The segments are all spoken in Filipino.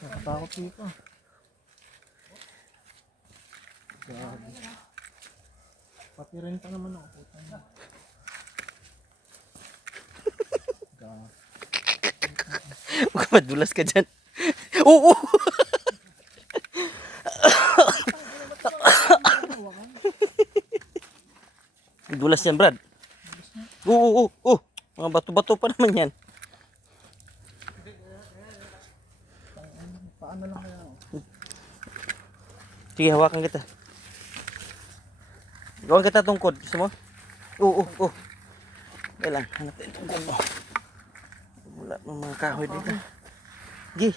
Nakatakot dito. Grabe. Pati rin pa naman ako. Putang na. Huwag madulas ka dyan. Oo! Dulas yan, Brad. Oo, oo, oo. Mga bato-bato pa naman yan. Paano lang kaya ako? Sige, hawakan kita. Gawin kita tungkod. Gusto mo? Oo, oo, oo. Kaya lang, hanap tayo tungkod mo. Wala ng mga kahoy dito. Sige.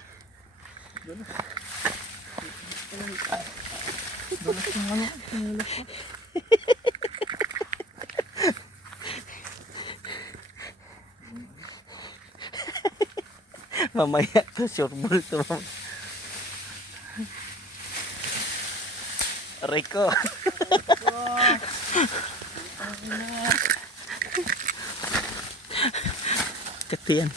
Dulas ng ano? Sinilas ko. Mamaya to, sure ball to. Aray ko. Ito yan.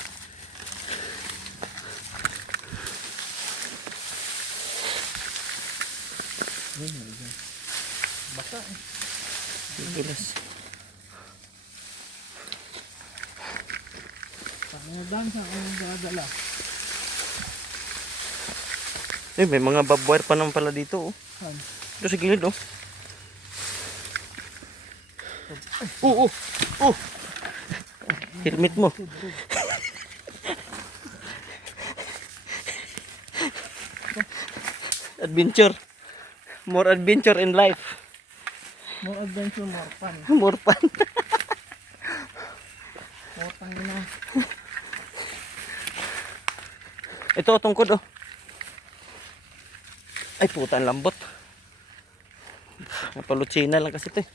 Basa eh. Dulas. Pangadan sa akong dadala. Eh, may mga barbwire pa naman pala dito, oh. Saan? Ito sa gilid, oh. Oo, oo. Helmet mo. Adventure. More adventure in life. More adventure, more fun. More fun. More fun na. Ito, tungkod, oh. Ay, puta, ang lambot. Napalutsina lang kasi ito, eh.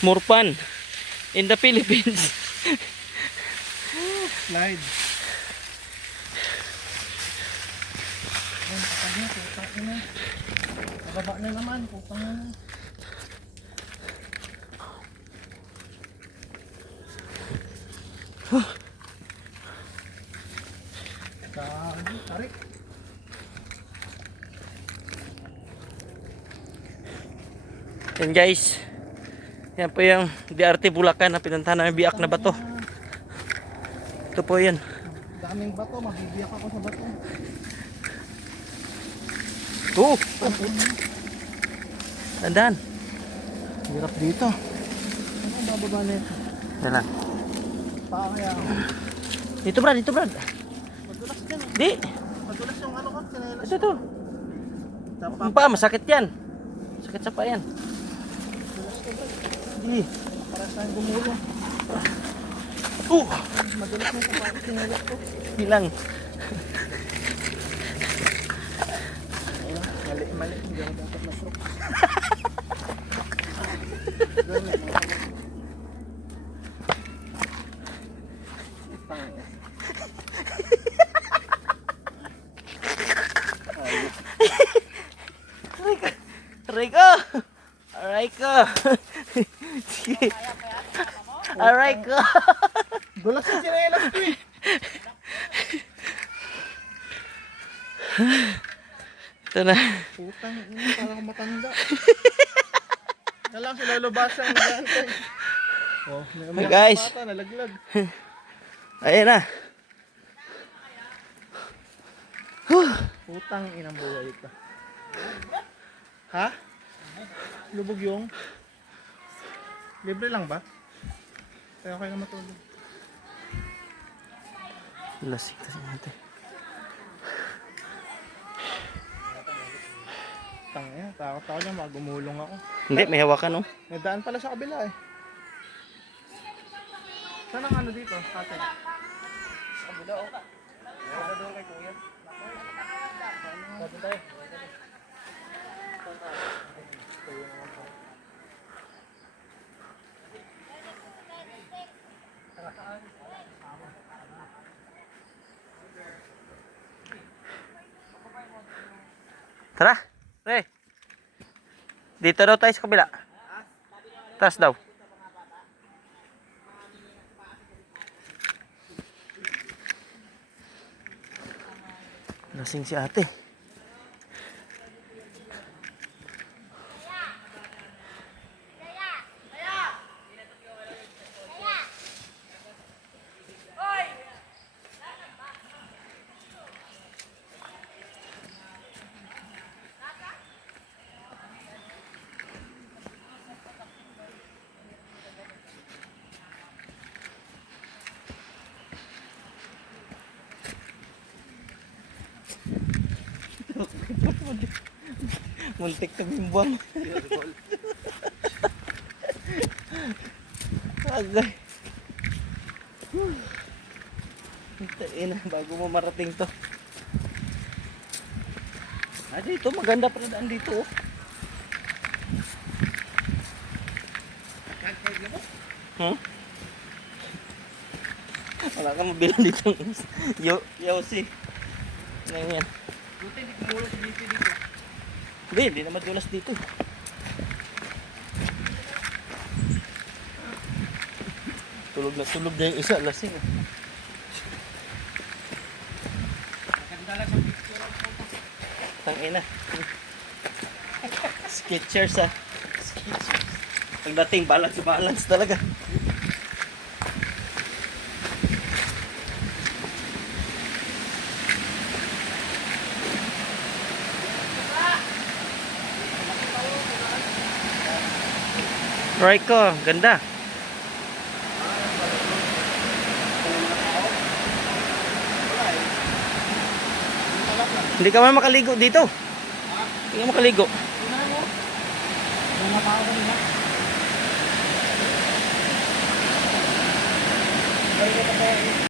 More fun in the Philippines. Slide. Ayan, kapag na, putang ina. Nababa na naman, putang ina. Tarik. Yan guys. Yan po yung DRT Bulacan na pinuntahan namin, biak na bato. Ito po yan. Daming bato, mabibiyak ako sa bato. Ito. Tandaan. Hirap dito. Ano ang bababa nito? Yan lang. Paa kaya ako. Dito Brad, dito Brad. Madulas dyan. Di. Madulas yung ano ko, sinelas. Ito. Tapa. Ang paa, masakit yan. Sakit sa paa yan. Madulas ko ba? Di. Para saan gumulong. Madulas na sa paa ko, sinelas ko. Hilang. Ayun, mali. Hindi ako dapat na-stroke. Rico! Aray ko! Sige. Aray ko! Dulas yung sinelas ko eh. Ito na. Putang ina, parang matanda. Kailangan sila lubasan ng gantay. Oh, Hey guys. Bata, nalaglag. Ayan na. Putang inang buhay ito. Ha? Lubog yung? Libre lang ba? Kaya okay na matulog. Lasik kasi natin. Tangina, takot ako dyan, magumulong ako. Hindi, may hawakan, oh. May daan pala sa kabila eh. Saan ang ano dito? Atin? Sa kabila oh. Wala doon kay kuya. Sabi tayo. Tara, pre. Dito daw tayo sa kabila. Taas daw. Lasing si ate. Muntik na bimbang. Agay. Hintayin na bago mo marating to. Ah, dito maganda pa rin daan dito. Oh. Hmm? Wala kang mabilang dito. Yosi. Ano yan? Buti hindi kumulo si BP dito. Hindi naman dulas dito. Tulog na yung isa, lasing. Maganda lang sa picture. Tangina. Skechers ah. Skechers. Pagdating balance talaga. Right ko, ganda. Hindi ka man makaligo dito. Hindi ka makaligo. Mga tao kanina.